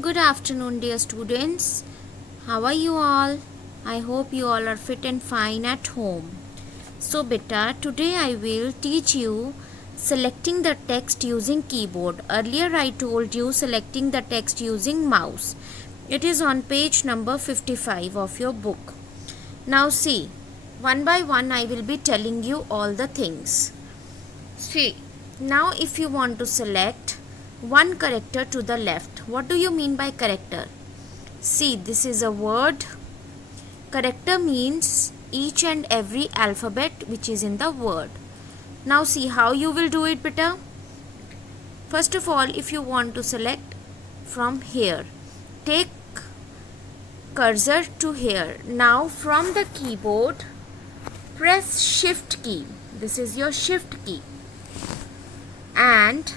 Good afternoon, dear students. How are you all? I hope you all are fit and fine at home. So, beta, today I will teach you selecting the text using keyboard. Earlier I told you selecting the text using mouse. It is on page number 55 of your book. Now see, one by one I will be telling you all the things. See, now if you want to select one character to the left, what do you mean by character? See, this is a word. Character means each and every alphabet which is in the word. Now see how you will do it, beta. First of all, if you want to select from here, take cursor to here. Now from the keyboard, press shift key. This is your shift key. And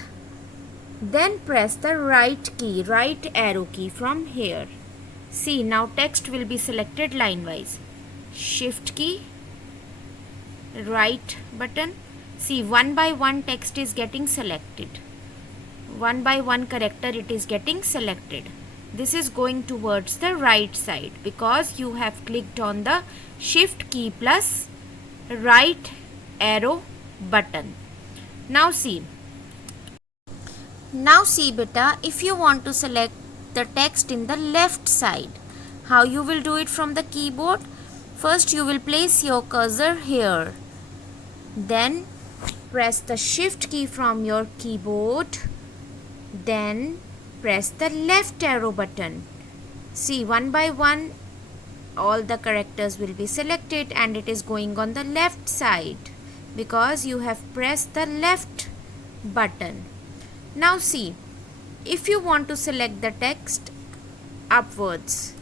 then press the right key, right arrow key from here. See, now text will be selected line wise. Shift key, right button. See, one by one text is getting selected. One by one character it is getting selected. This is going towards the right side because you have clicked on the shift key plus right arrow button. Now see beta, if you want to select the text in the left side, how you will do it from the keyboard? First you will place your cursor here. Then press the shift key from your keyboard. Then press the left arrow button. See, one by one all the characters will be selected and it is going on the left side because you have pressed the left button. Now see, if you want to select the text upwards,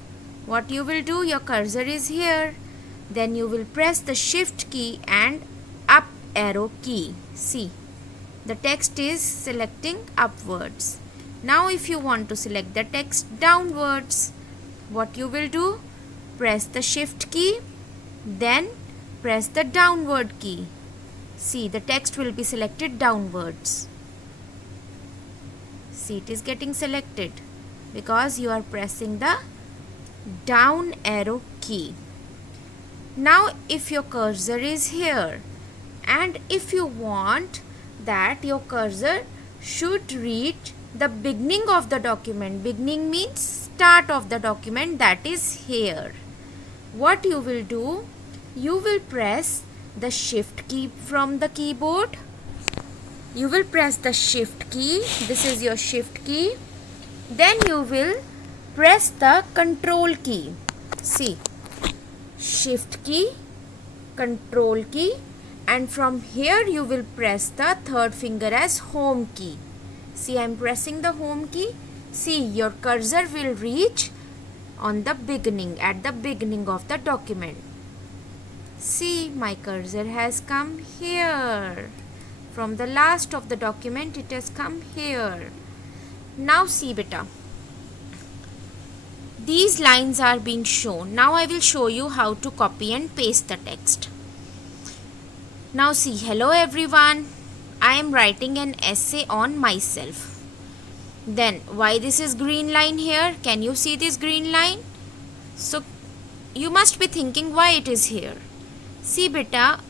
what you will do, your cursor is here, then you will press the shift key and up arrow key. See, the text is selecting upwards. Now if you want to select the text downwards, what you will do, press the shift key, then press the downward key. See, the text will be selected downwards. See, it is getting selected because you are pressing the down arrow key. Now if your cursor is here and if you want that your cursor should reach the beginning of the document, beginning means start of the document, that is here, what you will do, you will press the shift key from the keyboard. You will press the shift key, this is your shift key, then you will press the control key. See, shift key, control key, and from here you will press the third finger as home key. See, I am pressing the home key. See, your cursor will reach on the beginning, at the beginning of the document. See, my cursor has come here. From the last of the document it has come here. Now see beta, these lines are being shown. Now I will show you how to copy and paste the text. Now see, hello everyone, I am writing an essay on myself. Then why this is green line here? Can you see this green line? So you must be thinking why it is here. See beta,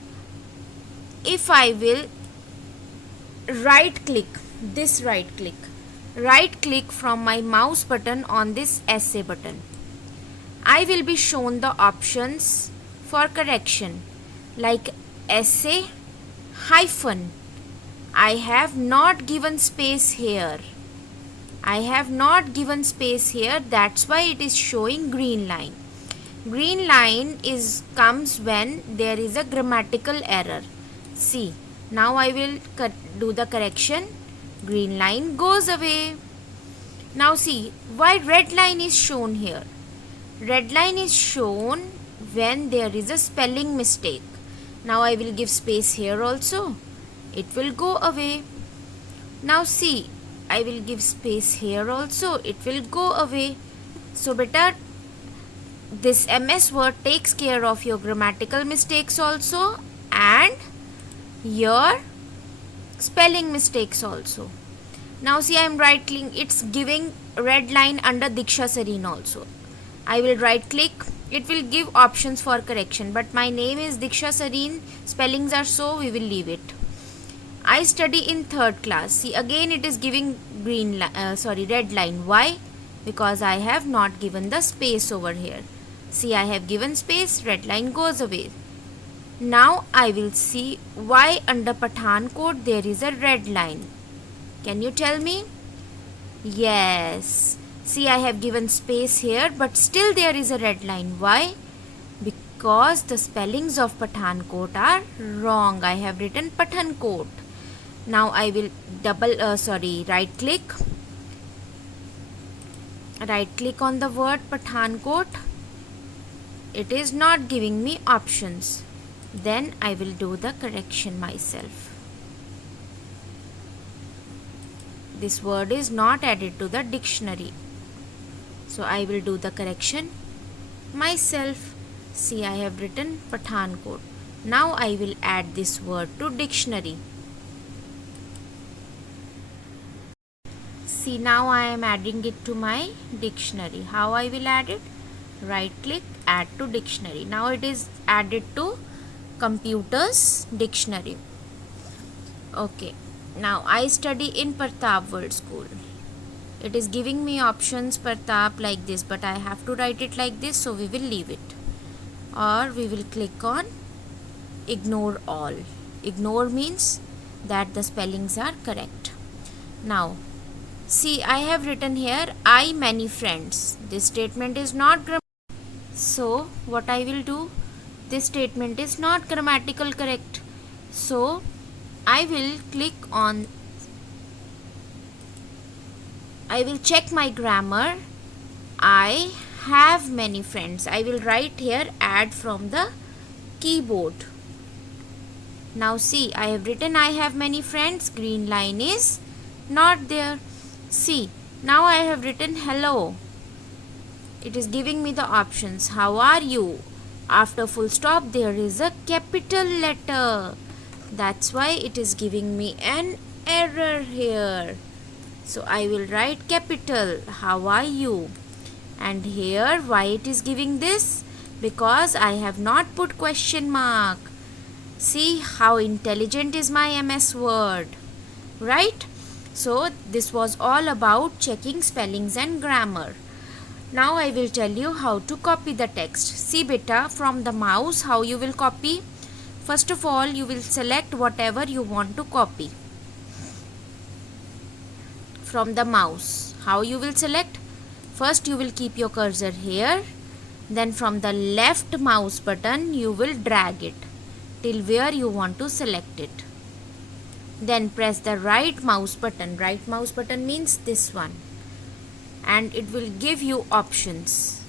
if I will right click from my mouse button on this essay button, I will be shown the options for correction like essay hyphen. I have not given space here. That's why it is showing green line. Green line comes when there is a grammatical error. See, now I will do the correction. Green line goes away. Now see, why red line is shown here? Red line is shown when there is a spelling mistake. Now I will give space here also. It will go away. Now see, I will give space here also. It will go away. So beta, this MS Word takes care of your grammatical mistakes also and your spelling mistakes also. Now see, I am right click, it's giving red line under Diksha Sareen also. I will right click, it will give options for correction, but my name is Diksha Sareen, spellings are so, we will leave it. I study in 3rd class. See, again it is giving red line. Why? Because I have not given the space over here. See, I have given space, red line goes away. Now I will see why under Pathankot there is a red line. Can you tell me? Yes. See, I have given space here, but still there is a red line. Why? Because the spellings of Pathankot are wrong. I have written Pathankot. Now I will right click on the word Pathankot. It is not giving me options. Then I will do the correction myself. This word is not added to the dictionary. So I will do the correction myself. See, I have written Pathankot. Now I will add this word to dictionary. See, now I am adding it to my dictionary. How I will add it? Right click, add to dictionary. Now it is added to computers dictionary. Okay. Now I study in Partap World School. It is giving me options Partap like this, but I have to write it like this, so we will leave it. Or we will click on ignore all. Ignore means that the spellings are correct. Now see, I have written here I many friends. This statement is not grammatical. So what I will do? This statement is not grammatical correct. So I will check my grammar. I have many friends. I will write here add from the keyboard. Now see, I have written I have many friends. Green line is not there. See, now I have written hello. It is giving me the options. How are you? After full stop there is a capital letter. That's why it is giving me an error here. So I will write capital. How are you? And here why it is giving this? Because I have not put question mark. See how intelligent is my MS Word. Right? So this was all about checking spellings and grammar. Now I will tell you how to copy the text. See beta, from the mouse how you will copy. First of all, you will select whatever you want to copy. From the mouse, how you will select? First you will keep your cursor here. Then from the left mouse button you will drag it till where you want to select it. Then press the right mouse button. Right mouse button means this one. And it will give you options.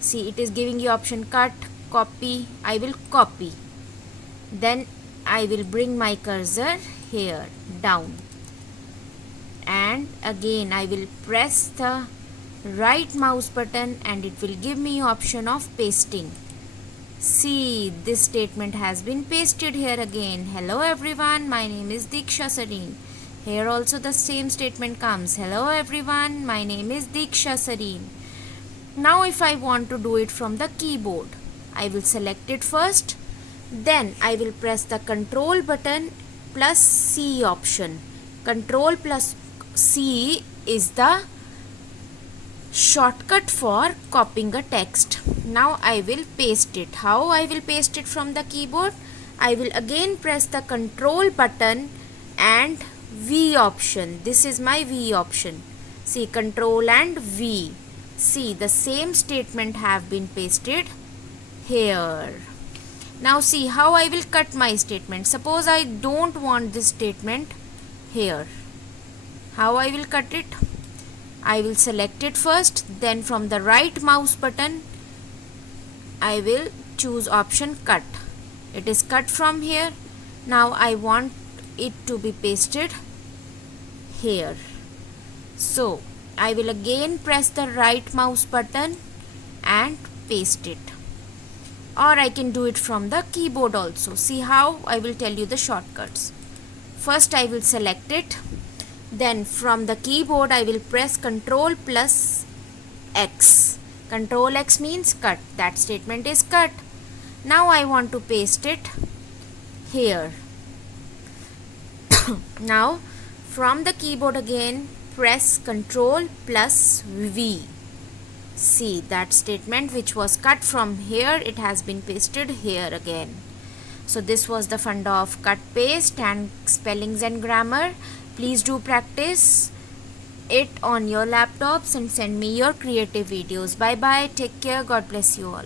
See, it is giving you option cut, copy. I will copy. Then I will bring my cursor here down. And again I will press the right mouse button and it will give me option of pasting. See, this statement has been pasted here again. Hello everyone, my name is Diksha Sareen. Here also the same statement comes. Hello everyone, my name is Diksha Sareen. Now if I want to do it from the keyboard, I will select it first. Then I will press the control button plus C option. Control plus C is the shortcut for copying a text. Now I will paste it. How I will paste it from the keyboard? I will again press the control button and V option. This is my V option. See, control and V. See, the same statement have been pasted here. Now see how I will cut my statement. Suppose I don't want this statement here. How I will cut it? I will select it first, then from the right mouse button I will choose option cut. It is cut from here. Now I want it to be pasted here. So I will again press the right mouse button and paste it. Or I can do it from the keyboard also. See how? I will tell you the shortcuts. First I will select it. Then from the keyboard I will press Ctrl plus X. Ctrl X means cut. That statement is cut. Now I want to paste it here. Now from the keyboard again press Ctrl plus V. See, that statement which was cut from here, it has been pasted here again. So this was the funda of cut paste and spellings and grammar. Please do practice it on your laptops and send me your creative videos. Bye bye. Take care. God bless you all.